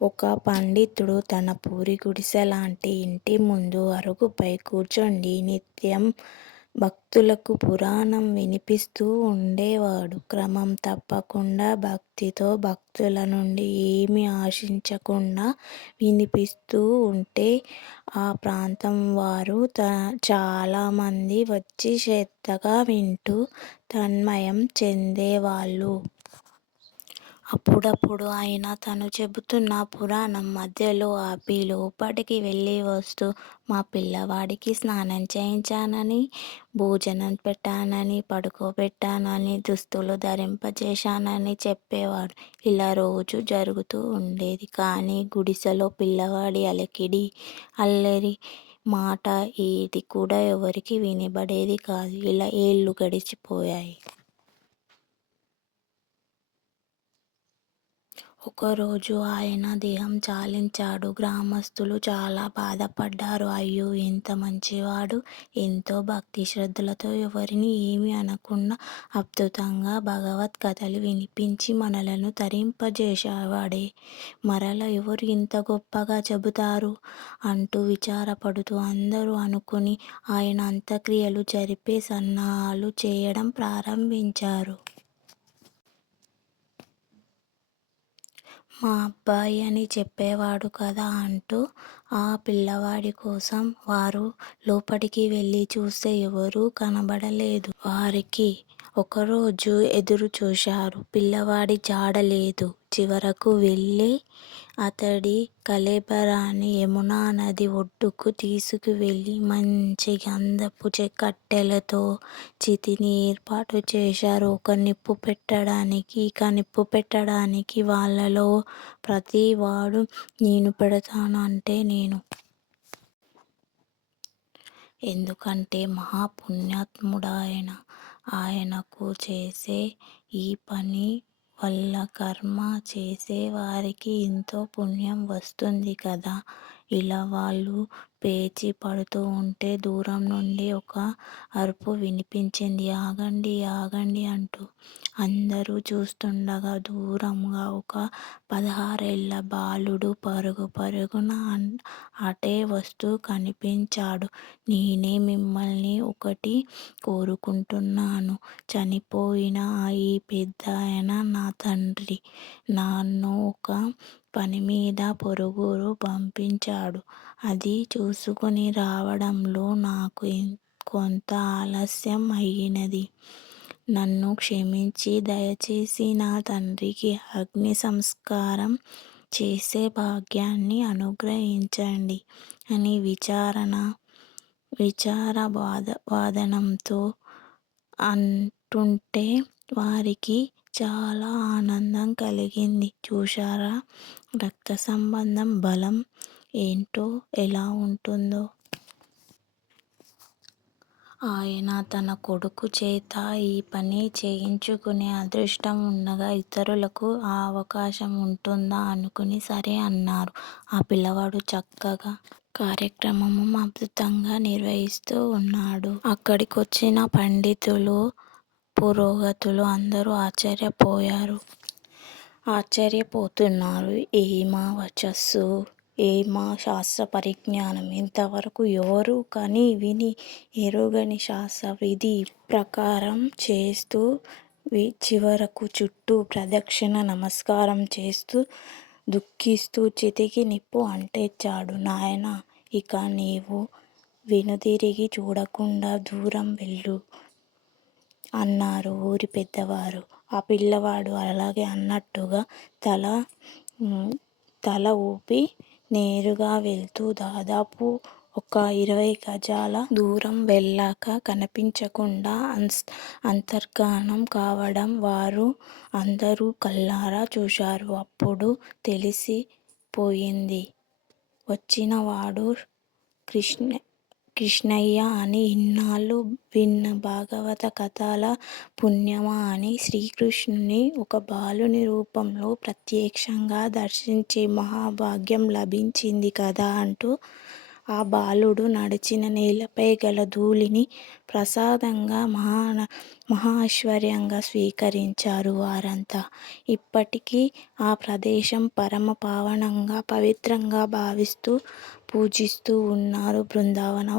ఒక పండితుడు తన పూరి గుడిసెలాంటి ఇంటి ముందు అరుగుపై కూర్చొని నిత్యం భక్తులకు పురాణం వినిపిస్తూ ఉండేవాడు. క్రమం తప్పకుండా భక్తితో భక్తుల నుండి ఏమీ ఆశించకుండా వినిపిస్తూ ఉంటే ఆ ప్రాంతం వారు చాలామంది వచ్చి శ్రద్ధగా వింటూ తన్మయం చెందేవాళ్ళు. అప్పుడప్పుడు ఆయన తను చెబుతున్న పురాణం మధ్యలో ఆపి లోపటికి వెళ్ళి వస్తూ మా పిల్లవాడికి స్నానం చేయించానని, భోజనం పెట్టానని, పడుకోబెట్టానని, దుస్తులు ధరింపజేశానని చెప్పేవాడు. ఇలా రోజు జరుగుతూ ఉండేది. కానీ గుడిసెలో పిల్లవాడి అలికిడి, అల్లరి మాట ఏది కూడా ఎవరికి వినబడేది కాదు. ఇలా ఏళ్ళు గడిచిపోయాయి. ఒకరోజు ఆయన దేహం చాలించాడు. గ్రామస్తులు చాలా బాధపడ్డారు. అయ్యో, ఎంత మంచివాడు! ఎంతో భక్తి శ్రద్ధలతో ఎవరిని ఏమీ అనకుండా అద్భుతంగా భగవత్ కథలు వినిపించి మనలను తరింపజేసేవాడే మరల ఎవరు ఇంత గొప్పగా చెబుతారు అంటూ విచారపడుతూ అందరూ అనుకుని ఆయన అంత్యక్రియలు జరిపే సన్నాహాలు చేయడం ప్రారంభించారు. మా అబ్బాయి అని చెప్పేవాడు కదా అంటూ ఆ పిల్లవాడి కోసం వారు లోపటికి వెళ్ళి చూస్తే ఎవరూ కనబడలేదు. వారికి ఒకరోజు ఎదురు చూశారు. పిల్లవాడి జాడ లేదు. చివరకు వెళ్ళి అతడి కళేబరాన్ని యమునా నది ఒడ్డుకు తీసుకువెళ్ళి మంచి గంధపు కట్టెలతో చితిని ఏర్పాటు చేశారు. ఒక నిప్పు పెట్టడానికి. ఇక నిప్పు పెట్టడానికి వాళ్ళలో ప్రతివాడు నేను పెడతాను అంటే నేను. ఎందుకంటే మహాపుణ్యాత్ముడాయన. ఆయనకు చేసే ఈ పని వల్ల కర్మ చేసే వారికి ఎంతో పుణ్యం వస్తుంది కదా. ఇలా వాళ్ళు పేచీ పడుతూ ఉంటే దూరం నుండి ఒక అరుపు వినిపించింది. ఆగండి, ఆగండి అంటూ. అందరూ చూస్తుండగా దూరంగా ఒక 16 ఏళ్ల బాలుడు పరుగు పరుగున అటే వస్తూ కనిపించాడు. నేనే మిమ్మల్ని ఒకటి కోరుకుంటున్నాను. చనిపోయిన ఈ పెద్దాయన నా తండ్రి. నన్ను ఒక పనిమీద పొరుగురు పంపించాడు. అది చూసుకుని రావడంలో నాకు కొంత ఆలస్యం అయినది. నన్ను క్షమించి దయచేసి నా తండ్రికి అగ్ని సంస్కారం చేసే భాగ్యాన్ని అనుగ్రహించండి అని వాదనంతో అంటుంటే వారికి చాలా ఆనందం కలిగింది. చూశారా, రక్త సంబంధం బలం ఏంటో ఎలా ఉంటుందో. ఆయన తన కొడుకు చేత ఈ పని చేయించుకునే అదృష్టం ఉండగా ఇతరులకు ఆ అవకాశం ఉంటుందా అనుకుని సరే అన్నారు. ఆ పిల్లవాడు చక్కగా కార్యక్రమము అద్భుతంగా నిర్వహిస్తూ ఉన్నాడు. అక్కడికొచ్చిన పండితులు, పురోహితులు అందరూ ఆశ్చర్యపోతున్నారు. ఏమా వచస్సు, ఏమా శాస్త్ర పరిజ్ఞానం! ఇంతవరకు ఎవరూ కని విని ఎరుగని శాస్త్ర విధి ప్రకారం చేస్తూ చివరకు చుట్టూ ప్రదక్షిణ నమస్కారం చేస్తూ దుఃఖిస్తూ చితికి నిప్పు అంటించాడు. నాయనా, ఇక నీవు వెనుదిరిగి చూడకుండా దూరం వెళ్ళు అన్నారు ఊరి పెద్దవారు. ఆ పిల్లవాడు అలాగే అన్నట్టుగా తల ఊపి నేరుగా వెళ్తూ దాదాపు ఒక 20 గజాల దూరం వెళ్ళాక కనిపించకుండా అంతర్ధానం కావడం వారు అందరూ కళ్ళారా చూశారు. అప్పుడు తెలిసిపోయింది. వచ్చినవాడు కృష్ణయ్య అని. ఇన్నాళ్ళు విన్న భాగవత కథల పుణ్యమా అని శ్రీకృష్ణుని ఒక బాలుని రూపంలో ప్రత్యక్షంగా దర్శించే మహాభాగ్యం లభించింది కదా అంటూ ఆ బాలుడు నడిచిన నేలపై గల ధూళిని ప్రసాదంగా మహా ఐశ్వర్యంగా స్వీకరించారు వారంతా. ఇప్పటికీ ఆ ప్రదేశం పరమ పావనంగా, పవిత్రంగా భావిస్తూ పూజిస్తూ ఉన్నారు బృందావన